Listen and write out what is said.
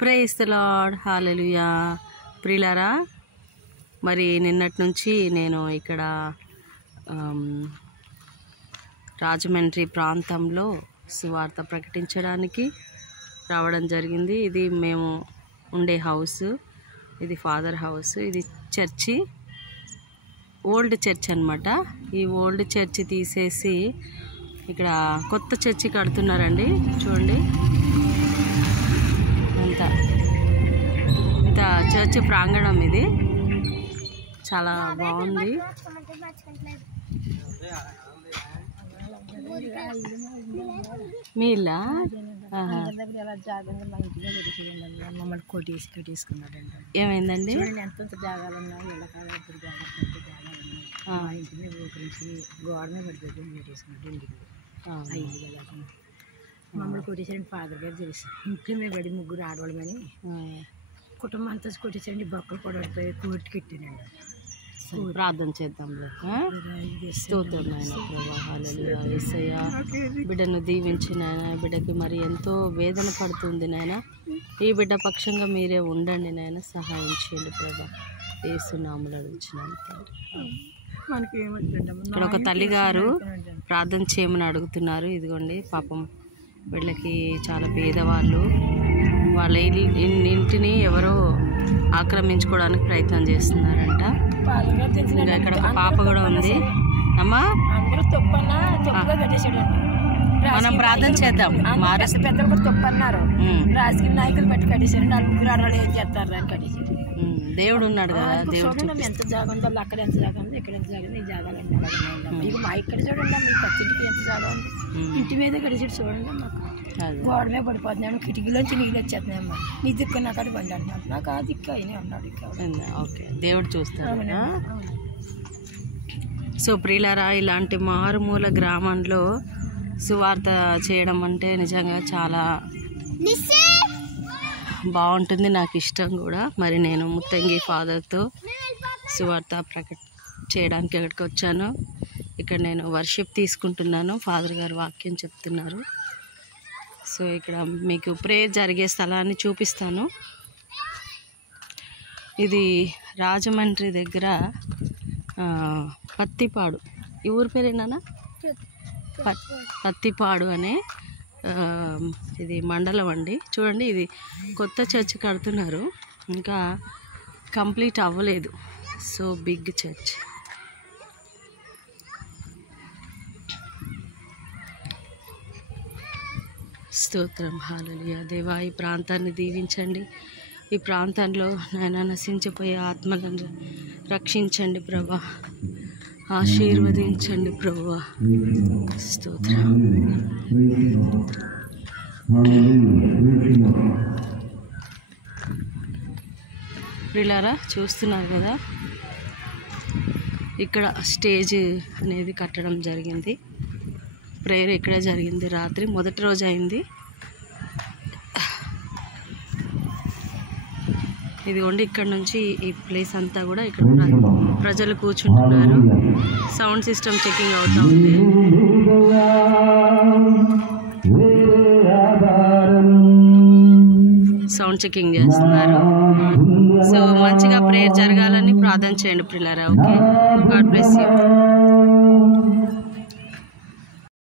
Praise the lord, హల్లెలూయా. ప్రియులారా, మరి నిన్నటి నుంచి నేను ఇక్కడ రాజమండ్రి ప్రాంతంలో సువార్త ప్రకటించడానికి రావడం జరిగింది. ఇది మేము ఉండే హౌస్, ఇది ఫాదర్ హౌస్, ఇది చర్చి, ఓల్డ్ చర్చ్ అన్నమాట. ఈ ఓల్డ్ చర్చి తీసేసి ఇక్కడ కొత్త చర్చి కడుతున్నారండి. చూడండి, ఇంత చర్చి ప్రాంగణం ఇది చాలా బాగుంది. మీ ఇల్లా? ఏమైందండి? మమ్మల్ని కొట్టేసారండి. ఫాదర్ గారు తెలిసి ఇంట్లో మేము పడి ముగ్గురు ఆడవాళ్ళమని కుటుంబం అంతా కొట్టేసారండి. బొక్కలు కూడా పడిపోయి కోర్టుకి ఎట్టానండి. ప్రార్థన చేద్దాం. స్తోత్రం నాయన ప్రభా, హల్లెలూయా. యేసయ్యా, బిడ్డను దీవించి నాయన, బిడ్డకి మరి ఎంతో వేదన పడుతుంది నాయన. ఈ బిడ్డ పక్షంగా మీరే ఉండండి నాయన, సహాయం చేయండి ప్రభా. యేసు నామములో అడుగుచున్నాను తండ్రి. ఇక్కడ ఒక తల్లిగారు ప్రార్థన చేయమని అడుగుతున్నారు. ఇదిగోండి, పాపం వీళ్ళకి చాలా పేదవాళ్ళు, వాళ్ళ ఇంటిని ఎవరో ఆక్రమించుకోవడానికి ప్రయత్నం చేస్తున్నారంట. ఇంకా ఇక్కడ ఒక పాప కూడా ఉంది. అమ్మా, మనం ప్రార్థన చేద్దాం. పెద్దలు కూడా తప్పన్నారు. రాజకీయ నాయకులు బట్టి కట్టేశారు. ముగ్గురు ఆడవాళ్ళు ఏం చేస్తారు అని కట్టేశారు. దేవుడు ఉన్నాడు కదా, దేవుడు ఎంత జాగా ఉందో అక్కడ ఎంత జాగా ఉంది, ఇక్కడ ఎంత జాగా ఉంది. ఈ జాగాలన్నీ మీకు మా ఇక్కడ చూడండి, మీ పచ్చింటికి ఎంత జాగా ఉంది. ఇంటి మీద కట్టేసాడు చూడండి. మాకు గోడ మీద పడిపోతున్నాను, కిటికీలోంచి నీళ్ళు వచ్చేస్తున్నాయమ్మా. నీ దిక్కు నాకు అది బండి అంటున్నాడు. నాకు ఆ దిక్కు అయినా అన్నాడు. ఓకే, దేవుడు చూస్తాడు. సో ప్రియులారా, ఇలాంటి మారుమూల గ్రామంలో సువార్త చేయడం అంటే నిజంగా చాలా బాగుంటుంది. నాకు ఇష్టం కూడా. మరి నేను ముత్తంగి ఫాదర్తో సువార్త చేయడానికి ఇక్కడికి వచ్చాను. ఇక్కడ నేను వర్షిప్ తీసుకుంటున్నాను. ఫాదర్ గారు వాక్యం చెప్తున్నారు. సో ఇక్కడ మీకు ప్రేయర్ జరిగే స్థలాన్ని చూపిస్తాను. ఇది రాజమండ్రి దగ్గర పత్తిపాడు. ఈ ఊరి పేరేనా? పత్తిపాడు అనే ఇది మండలం అండి. చూడండి, ఇది కొత్త చర్చ్ కడుతున్నారు, ఇంకా కంప్లీట్ అవ్వలేదు. So big church. స్తోత్రం, హల్లెలూయా. దేవా, ఈ ప్రాంతాన్ని దీవించండి. ఈ ప్రాంతంలో నాయన నశించిపోయే ఆత్మలను రక్షించండి ప్రభా, ఆశీర్వదించండి ప్రభువా. స్తోత్రం. ప్రియులారా, చూస్తున్నారు కదా, ఇక్కడ స్టేజ్ అనేది కట్టడం జరిగింది. ప్రేయర్ ఇక్కడే జరిగింది. రాత్రి మొదటి రోజు అయింది. ఇదిగోండి, ఇక్కడ నుంచి ఈ ప్లేస్ అంతా కూడా ఇక్కడ ప్రజలు కూర్చుంటున్నారు. సౌండ్ సిస్టమ్ చెకింగ్ అవుతా ఉంది. సౌండ్ చెకింగ్ చేస్తున్నారు. సో మంచిగా ప్రేయర్ జరగాలని ప్రార్థన చేయండి ప్రియులారా. Okay, God bless you.